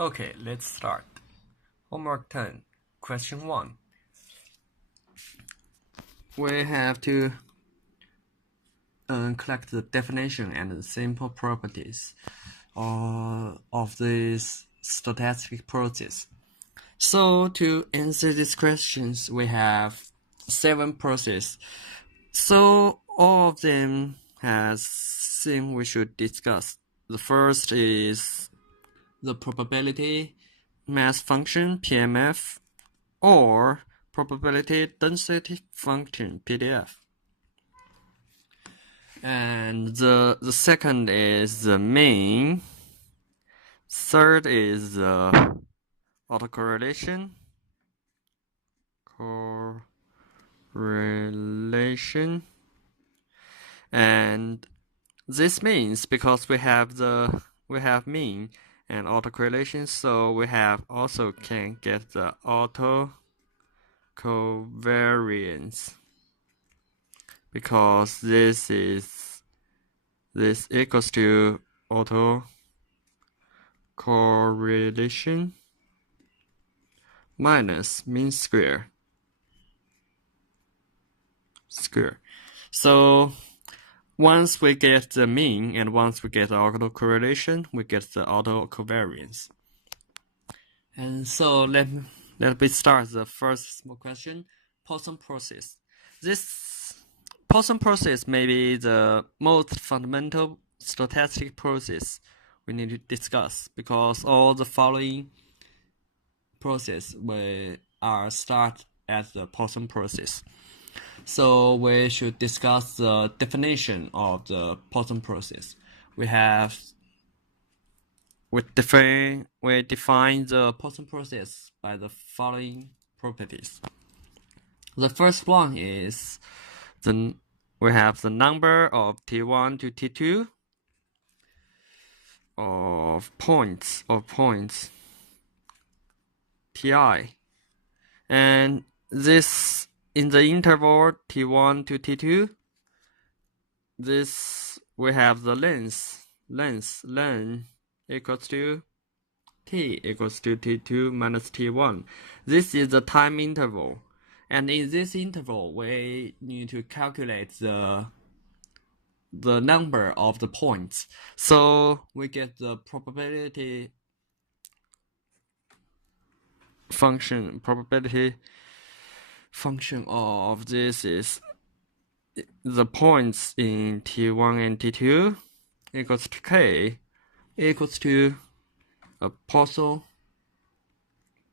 Okay, let's start. Homework 10, question 1. We have to collect the definition and the simple properties of this stochastic process. So to answer these questions, we have 7 processes. So all of them has things we should discuss. The first is the probability mass function PMF or probability density function PDF. And the second is the mean. Third is the autocorrelation. And this means because we have mean and autocorrelation, so we have also can get the autocovariance because this equals to autocorrelation minus mean square. So once we get the mean and once we get the autocorrelation, we get the autocovariance. And so let me start the first small question. Poisson process. This Poisson process may be the most fundamental stochastic process we need to discuss because all the following process are start at the Poisson process. So we should discuss the definition of the Poisson process. We define the Poisson process by the following properties. The first one is we have the number of T1 to T2 of points Ti, and this in the interval T1 to T2. This we have the length equals to T equals to T2 minus T1. This is the time interval. And in this interval, we need to calculate the number of the points. So we get the probability function of this is the points in T1 and T2 equals to K equals to a Poisson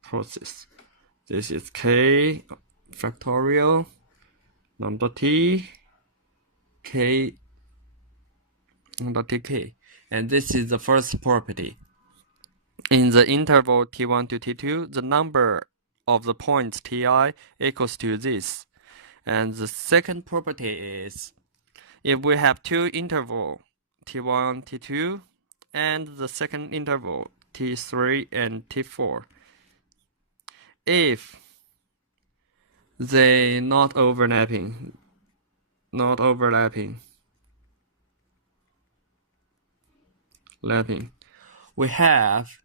process. This is K factorial lambda T K lambda Tk, and this is the first property. In the interval T1 to T2, the number of the points Ti equals to this. And the second property is if we have two intervals T1, T2, and the second interval T3 and T4, if they not overlapping, we have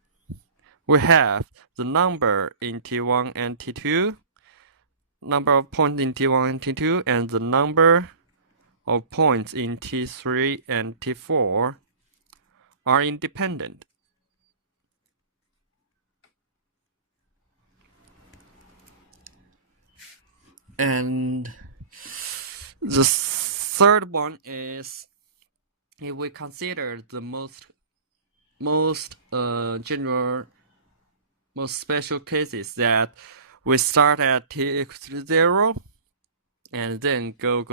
the number in T1 and T2, number of points in T1 and T2, and the number of points in T3 and T4 are independent. And the third one is if we consider the most general, most special cases that we start at t equals to 0 and then go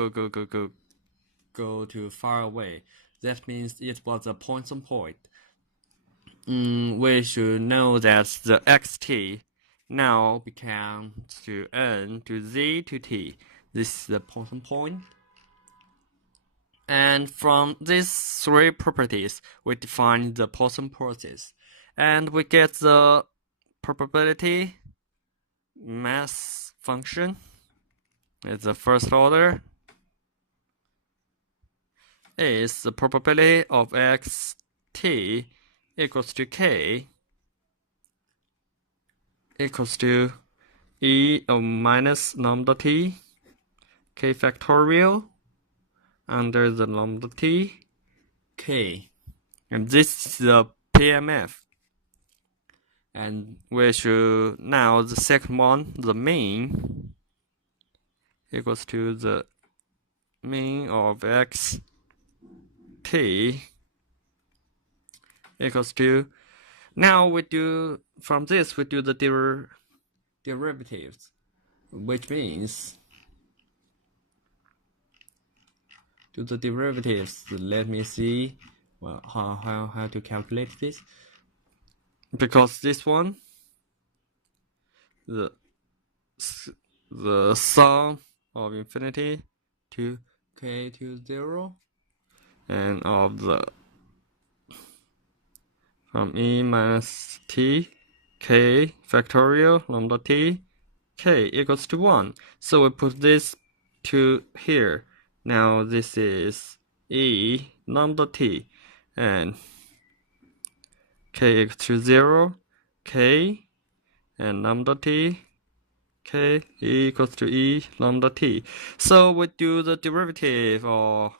to far away. That means it was a Poisson point. We should know that the xt now becomes to n to z to t. This is the Poisson point. And from these three properties, we define the Poisson process. And we get the probability mass function. It's the first order. Is the probability of xt equals to k equals to e of minus lambda t k factorial under the lambda t k. And this is the PMF. And we should now the second one, the mean, equals to the mean of x t equals to, now we do, from this we do the derivatives, which means do the derivatives. Let me see how to calculate this, because this one, the sum of infinity to k to 0 and of the from e minus t k factorial lambda t k equals to 1. So we put this to here. Now this is e lambda t and k equals to 0, k and lambda t k equals to e lambda t. So we do the derivative of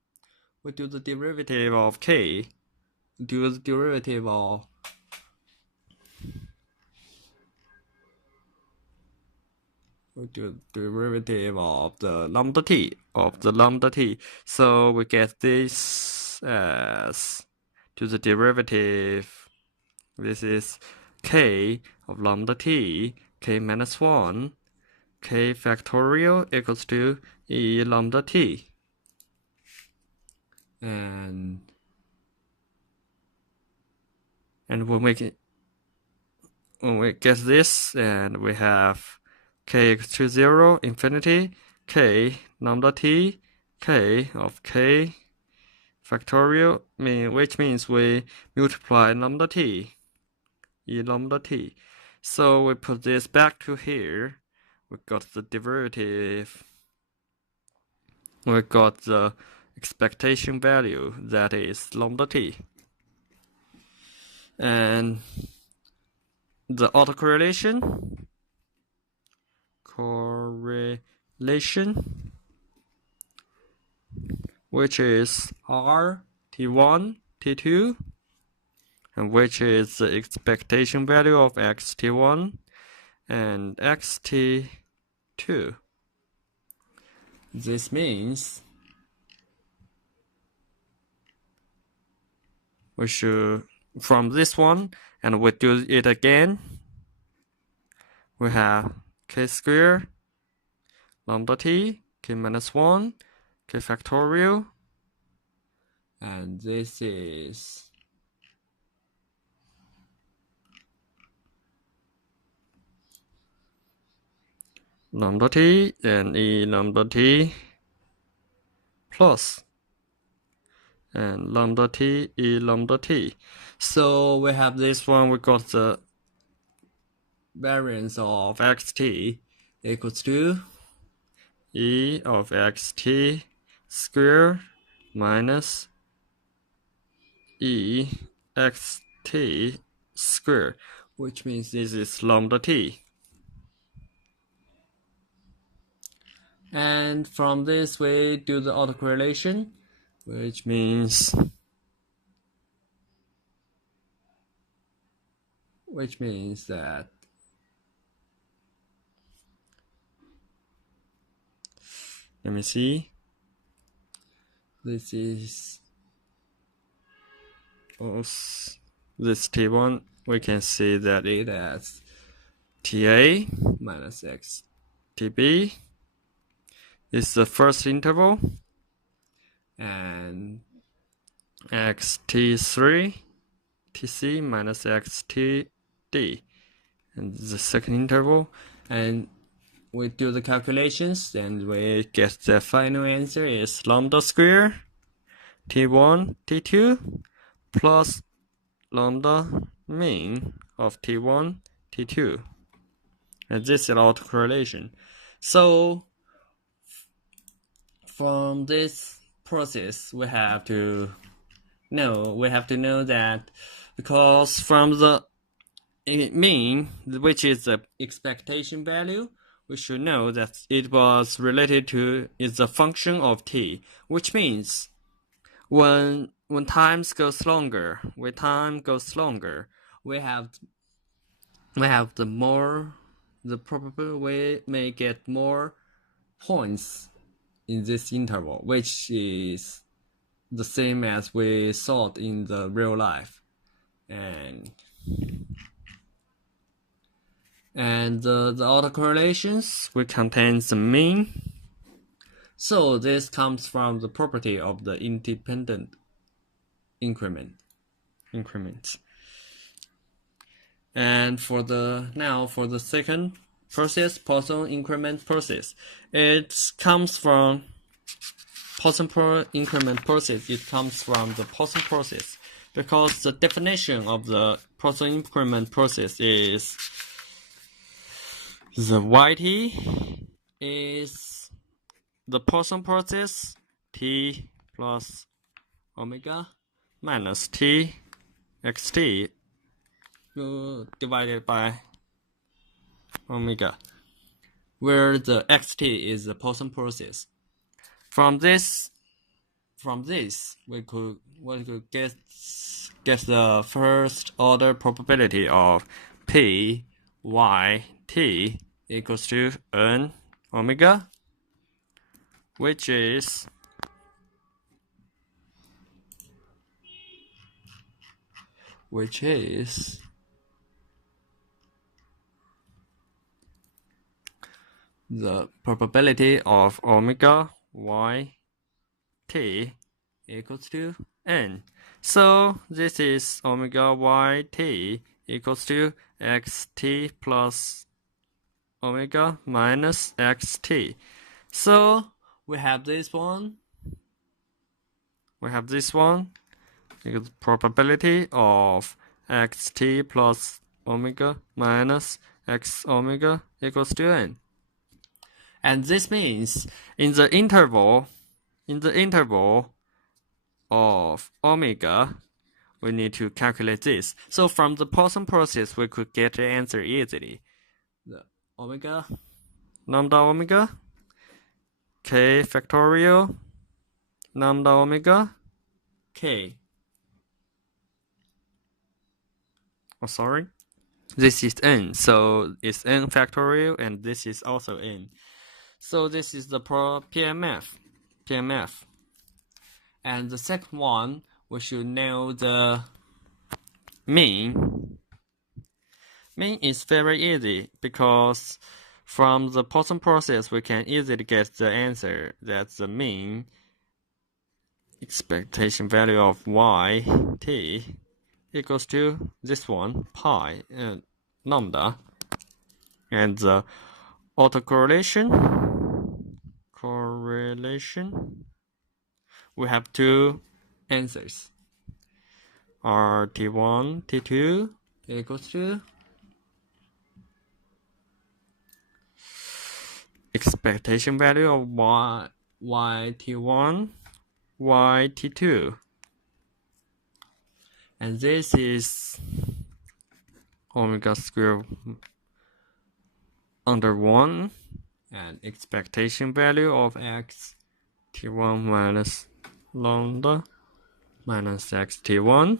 k. Do the derivative of the lambda t. So we get this as to the derivative. This is k of lambda t, k minus 1, k factorial equals to e lambda t. And when we get this, and we have k equals to 0, infinity, k lambda t, k of k factorial, which means we multiply lambda t, e lambda t. So we put this back to here. We got the derivative. We got the expectation value, that is lambda t. And the autocorrelation, which is r t1 t2, and which is the expectation value of x t1 and x t2. This means we should, from this one, and we do it again, we have k squared lambda t, k minus 1, k factorial, and this is lambda t and e lambda t plus and lambda t e lambda t. So we have this one, we got the variance of xt equals to e of xt squared minus e xt squared, which means this is lambda t. And from this we do the autocorrelation, which means that let me see, this is this t1, we can see that it has ta minus x tb is the first interval, and xt3 tc minus xtd and the second interval. And we do the calculations, and we get the final answer is lambda squared t1 t2 plus lambda mean of t1 t2, and this is autocorrelation. So from this process we have to know that, because from the mean, which is the expectation value, we should know that it was related to is a function of t, which means when time goes longer, we have the probability we may get more points in this interval, which is the same as we saw in the real life, and the autocorrelations will contain the mean. So this comes from the property of the independent increment. And for the second process, Poisson increment process, it comes from Poisson increment process. It comes from the Poisson process because the definition of the Poisson increment process is the yt is the Poisson process t plus omega minus t xt divided by omega, where the xt is the Poisson process. From this, we could get the first order probability of p y t equals to n omega, which is the probability of omega y t equals to n. So this is omega y t equals to xt plus omega minus xt. So we have this one. Equals probability of xt plus omega minus x omega equals to n. And this means in the interval of omega, we need to calculate this. So from the Poisson process, we could get the answer easily. The lambda omega k factorial lambda omega k. Oh, sorry. This is n, so it's n factorial, and this is also n. So this is the PMF. And the second one, we should know the mean. Mean is very easy because from the Poisson process, we can easily get the answer that the mean expectation value of yt equals to this one, pi, lambda. And the autocorrelation, we have two answers. T1, T2 equals to expectation value of yt1, yt2. And this is omega squared under 1, and expectation value of x t1 minus lambda minus xt1,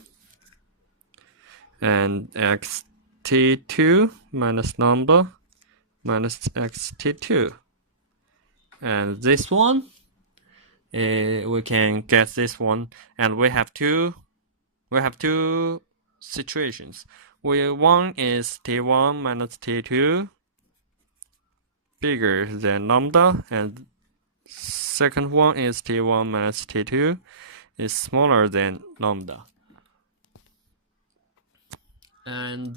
and xt2 minus lambda minus xt2. And this one, we can get this one, and we have two situations. One is t1 minus t2 bigger than lambda, and second one is t1 minus t2 is smaller than lambda. And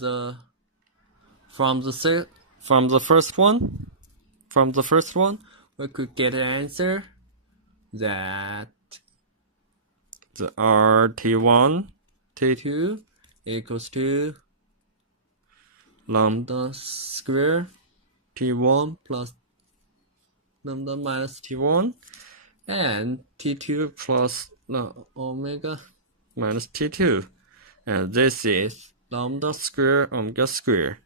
from the first one, we could get an answer that the RT1 T2 equals to lambda square T1 plus lambda minus T1 and T2 plus omega minus T2. And this is lambda square omega square.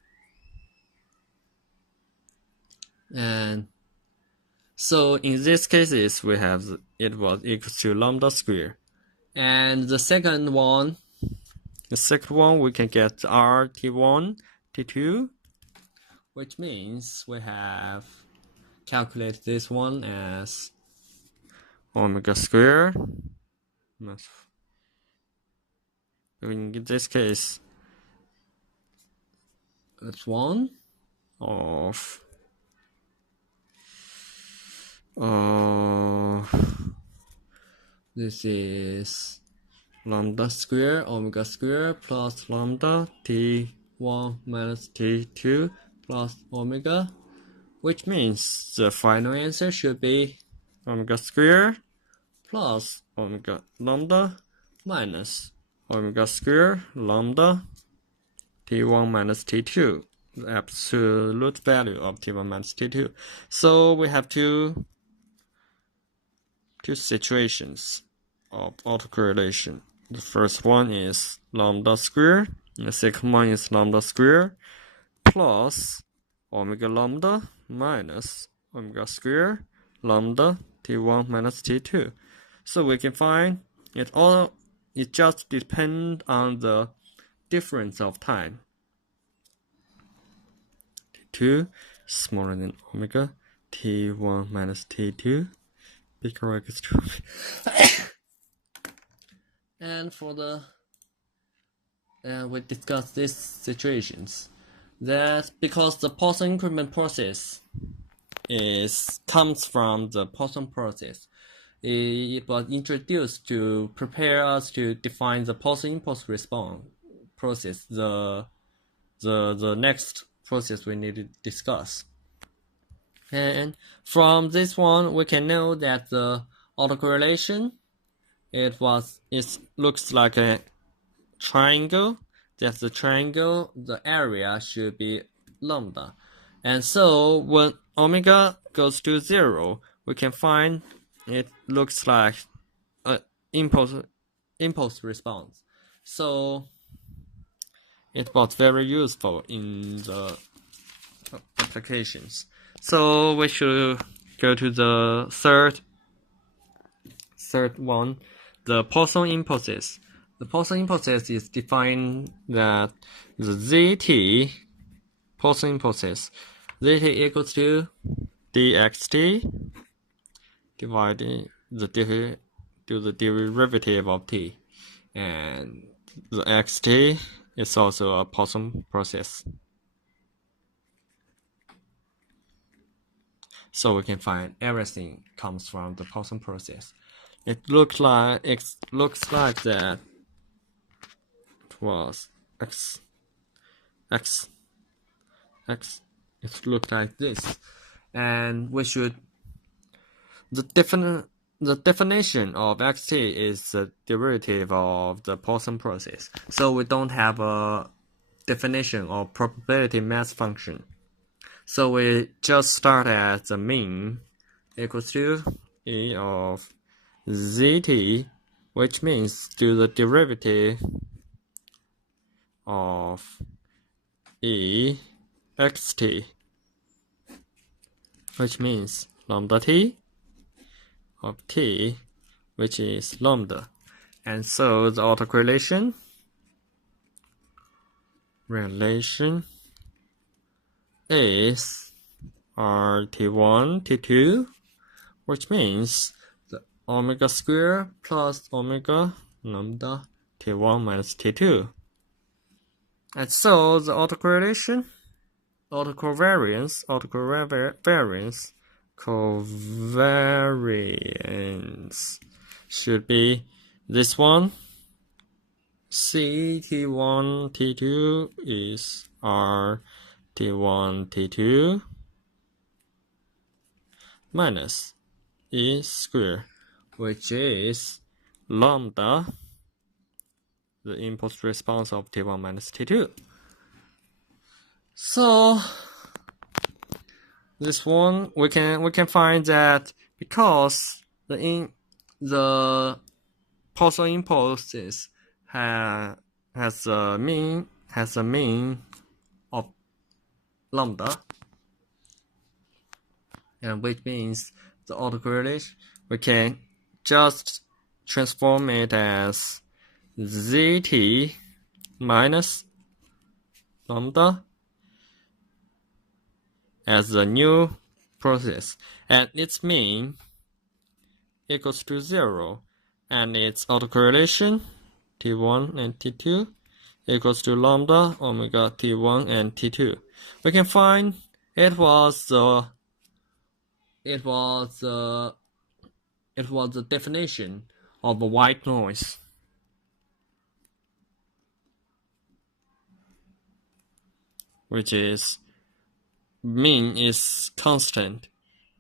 And so in these cases, we have it was equal to lambda square. And the second one, we can get RT1, T2, which means we have calculated this one as omega square. In this case, it's 1 of this is lambda square omega square plus lambda T1 minus T2 plus omega, which means the final answer should be omega square plus omega lambda minus omega square lambda T1 minus T2, the absolute value of T1 minus T2. So we have two situations of autocorrelation. The first one is lambda square, the second one is lambda square plus omega lambda minus omega square lambda T1 minus T2. So we can find it just depends on the difference of time. T2 smaller than omega, T1 minus T2 bigger or equal to and for the we discussed these situations that because the Poisson increment process comes from the Poisson process, it was introduced to prepare us to define the Poisson impulse response process, the next process we need to discuss. And from this one, we can know that the autocorrelation, it looks like a triangle. That's the triangle, the area should be lambda. And so when omega goes to 0, we can find it looks like an impulse response. So it was very useful in the applications. So we should go to the third one, the Poisson impulses. The Poisson impulses is defined that the ZT Poisson impulses, ZT equals to dxt divided to the derivative of t, and the xt is also a Poisson process. So we can find everything comes from the Poisson process. It looks like that it was x. It looked like this, and we should the definition of xt is the derivative of the Poisson process. So we don't have a definition of probability mass function. So we just start at the mean equals to E of ZT, which means do the derivative of E xt, which means lambda t of t, which is lambda. And so the autocorrelation relation is RT1, T2, which means the omega square plus omega lambda T1 minus T2. And so the autocorrelation, covariance should be this one. CT1, T2 is RT1, T2 minus E square, which is lambda, the impulse response of T1 minus T2. So this one we can find that because the Poisson impulses has has a mean of lambda, and which means the autocorrelation, we can just transform it as zt minus lambda as a new process, and its mean equals to 0, and its autocorrelation T1 and T2 equals to lambda omega T1 and T2. We can find it was the definition of a white noise, which is mean is constant,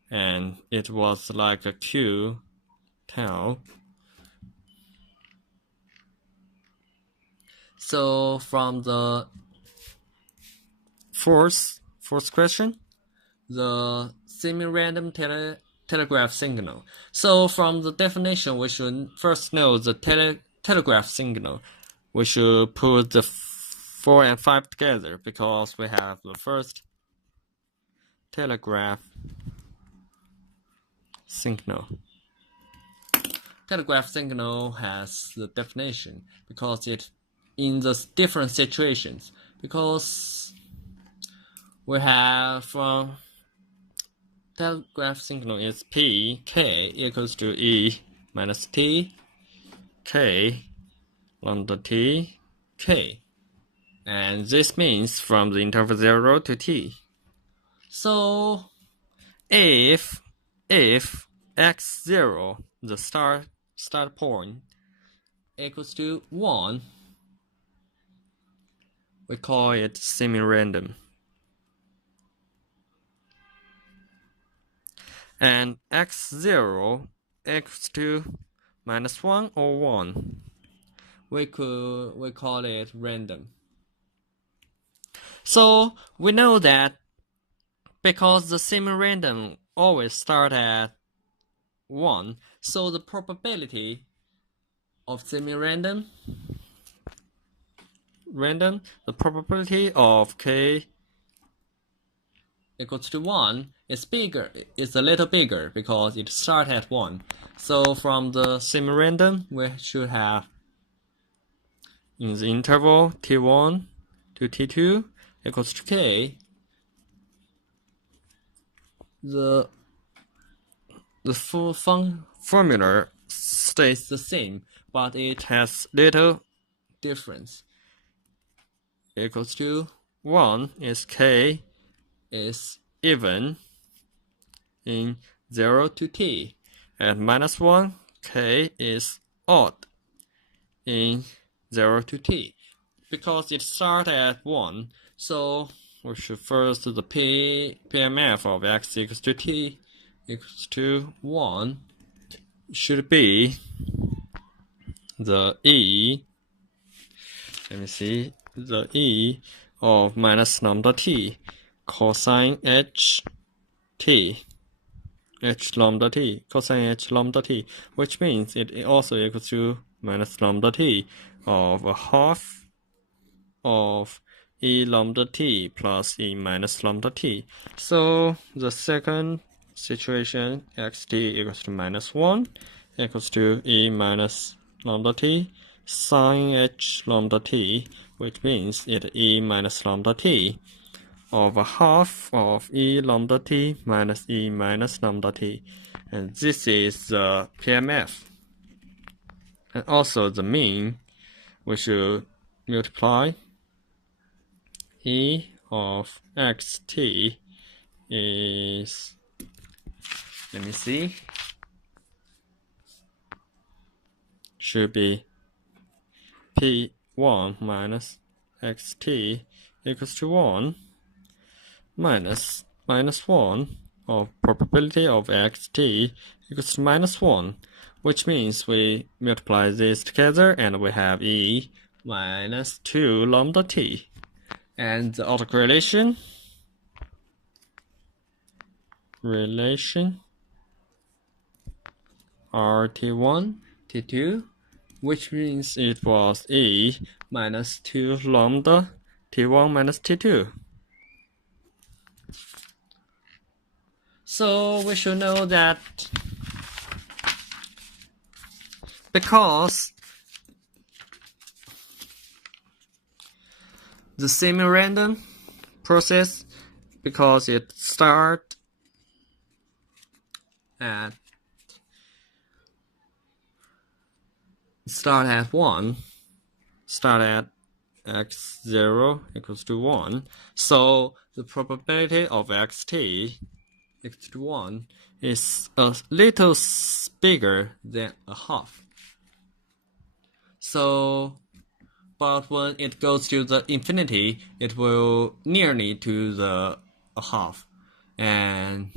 and it was like a Q tau. So from the fourth question, the semi-random telegraph signal. So from the definition, we should first know the telegraph signal. We should put the 4 and 5 together because we have the first telegraph signal. Telegraph signal has the definition because it in the different situations, because we have telegraph signal is P K equals to E minus T K lambda T K, and this means from the interval 0 to T. So if x0, the start point, equals to 1, we call it semi-random. And x0 equals to -1 or 1, we call it random. So we know that because the semi-random always start at 1, so the probability of semi-random, the probability of k equals to 1 is bigger, is a little bigger because it starts at 1. So from the semi-random, we should have in the interval t1 to t2 equals to k, the full formula stays the same, but it has little difference. Equals to 1 is k is even in 0 to t, and -1 k is odd in 0 to t. Because it starts at 1, so we should first the PMF of x equals to t equals to 1 should be the E, let me see, the E of minus lambda t cosine h lambda t, cosine h lambda t, which means it also equals to minus lambda t of a half of E lambda t plus E minus lambda t. So the second situation, xt equals to -1 equals to E minus lambda t sine h lambda t, which means it E minus lambda t of a half of E lambda t minus E minus lambda t. And this is the PMF. And also the mean, we should multiply E of xt is, let me see, should be P1 minus xt equals to 1 minus -1 of probability of xt equals to -1, which means we multiply this together and we have E minus 2 lambda t. And the autocorrelation RT1, T2, which means it was E minus 2 lambda T1 minus T2. So we should know that because the semi-random process, because it start at 1, start at x0 equals to 1, so the probability of xt equals to 1 is a little bigger than a half. So, but when it goes to the infinity, it will nearly to the a half, and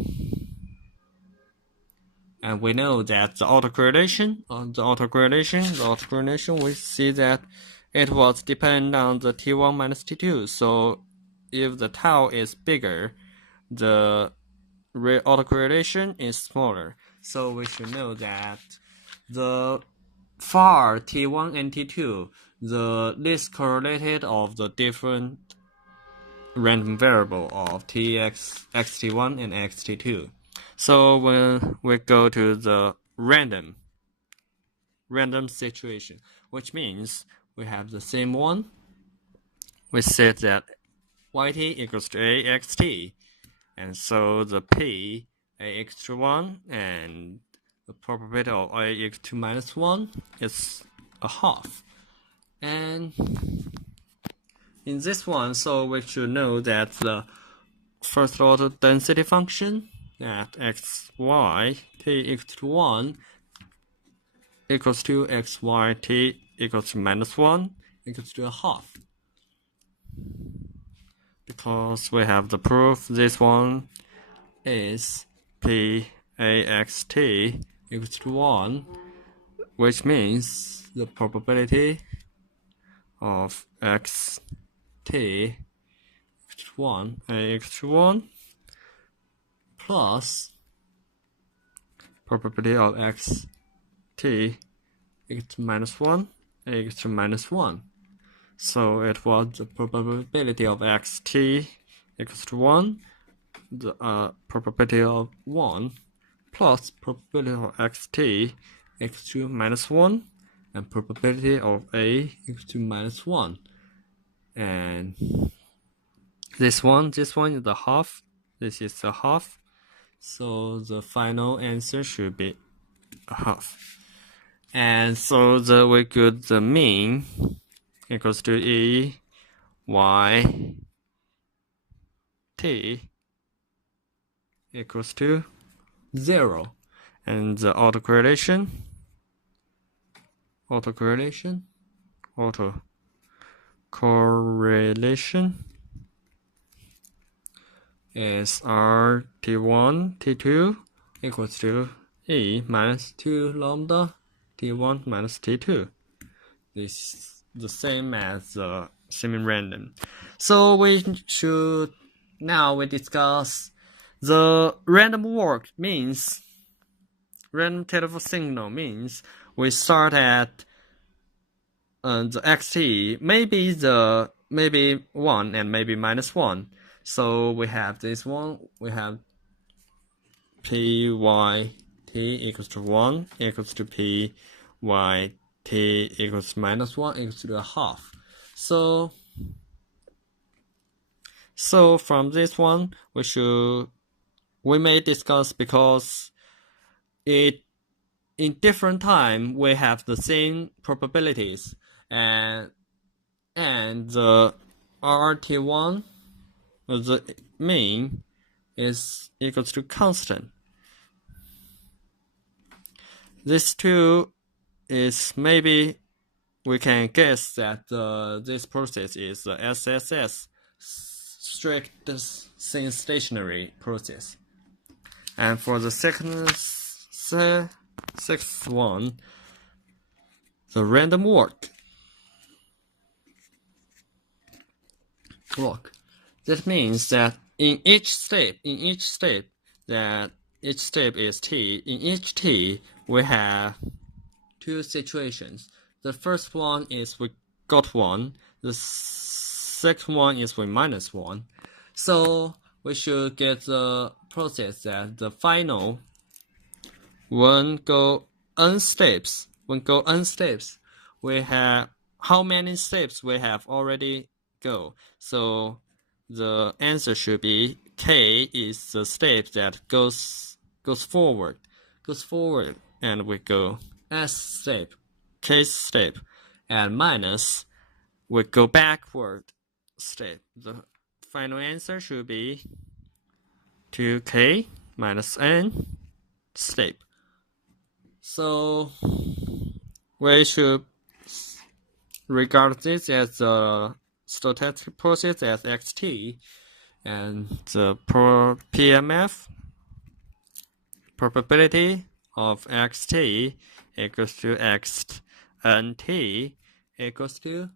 we know that the autocorrelation, we see that it was depend on the T1 minus T2. So if the tau is bigger, the autocorrelation is smaller. So we should know that the for T1 and T2, the least correlated of the different random variable of xt1 and xt2. So when we go to the random situation, which means we have the same one, we said that yt equals to axt, and so the p ax1 and the probability of ax2 minus 1 is a half. And in this one, so we should know that the first order density function at xy t equals to 1 equals to xy t equals to minus 1 equals to a half. Because we have the proof, this one is p axt equals to 1, which means the probability of xt equals to 1, ax to 1 plus probability of xt equals to minus 1, ax to minus 1. So it was the probability of xt equals to 1, the probability of 1 plus probability of xt equals to minus 1, and probability of a equals to minus 1. And this one is the half, this is the half, so the final answer should be a half. And so we get the mean equals to e y t equals to 0, and the autocorrelation is rt1 t2 equals to e minus 2 lambda t1 minus t2. This is the same as the semi-random. So we should now discuss the random walk means random telephone signal means we start at the xt, maybe 1 and maybe minus 1. So we have this one, we have p y t equals to 1 equals to p y t equals to minus 1 equals to a half. So from this one we may discuss, because in different time we have the same probabilities, and the rt1, the mean, is equals to constant. This two is maybe we can guess that this process is the SSS, strict stationary process. And for the sixth one, the random walk. That means that in each step that each step is t. In each t, we have two situations. The first one is we got 1. The second one is with -1. So we should get the process that the final when go n steps. We have how many steps we have already go. So the answer should be k is the step that goes forward, and we go s step, k step, and minus we go backward step. The final answer should be 2k minus n step. So we should regard this as a stochastic process as xt, and the PMF probability of xt equals to xnt equals to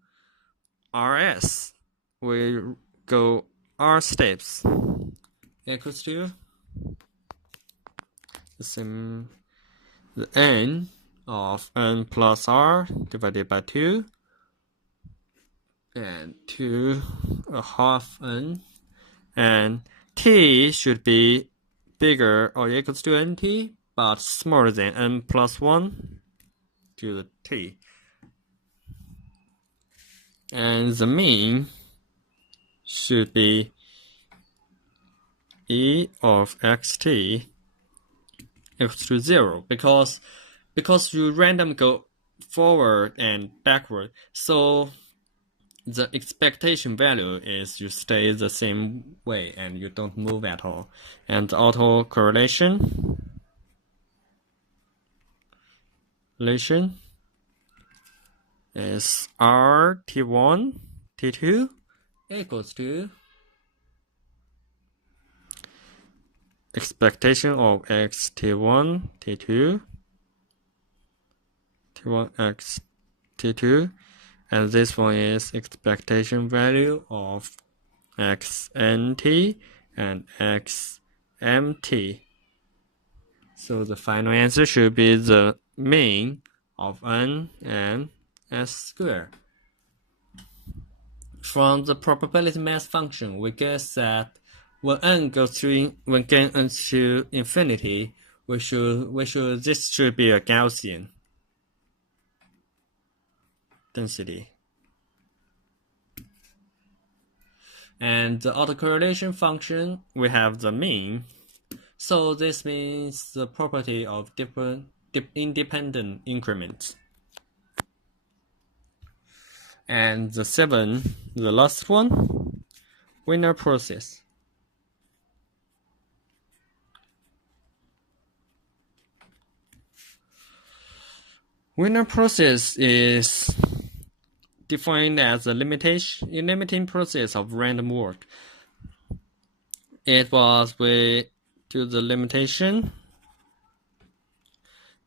rs. We go r steps equals to the n of n plus r divided by 2 and 2/2n, and t should be bigger or equals to nt but smaller than n plus 1 to the t, and the mean should be e of xt equals to 0 because you random go forward and backward, so the expectation value is you stay the same way and you don't move at all. And the autocorrelation is RT1 T2 equals to expectation of x T1 T2 T1 x T2, and this one is expectation value of xnt and xmt. So the final answer should be the mean of n and s squared. From the probability mass function, we guess that when n to infinity, this should be a Gaussian density. And the autocorrelation function, we have the mean. So this means the property of different independent increments. And the last one, Wiener process. Wiener process is defined as a limiting process of random walk. It was to the limitation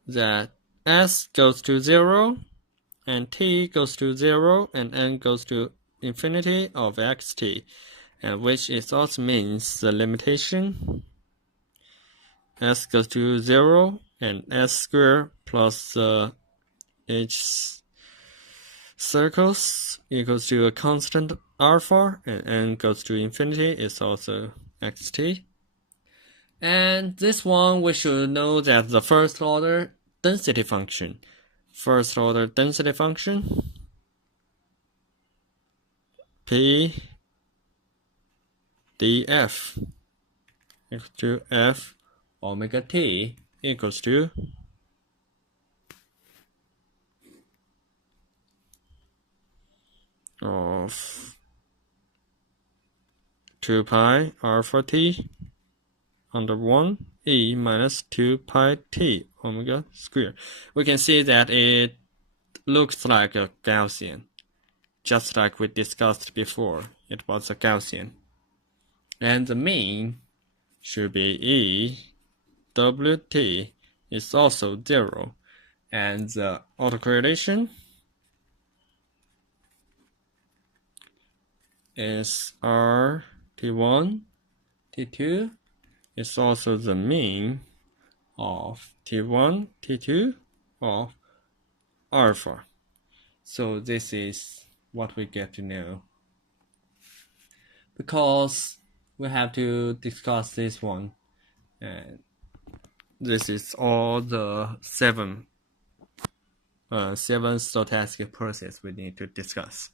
that s goes to 0 and t goes to 0 and n goes to infinity of xt, and which it also means the limitation s goes to 0 and s squared plus h circles equals to a constant alpha, and n goes to infinity is also xt. And this one we should know that the first order density function p df equals to f omega t equals to of 2 pi alpha t under 1 e minus 2 pi t omega squared. We can see that it looks like a Gaussian, just like we discussed before. It was a Gaussian. And the mean should be e wt is also 0, and the autocorrelation is r t1 t2 is also the mean of t1 t2 of alpha. So this is what we get to know. because we have to discuss this one, and this is all the seven stochastic process we need to discuss.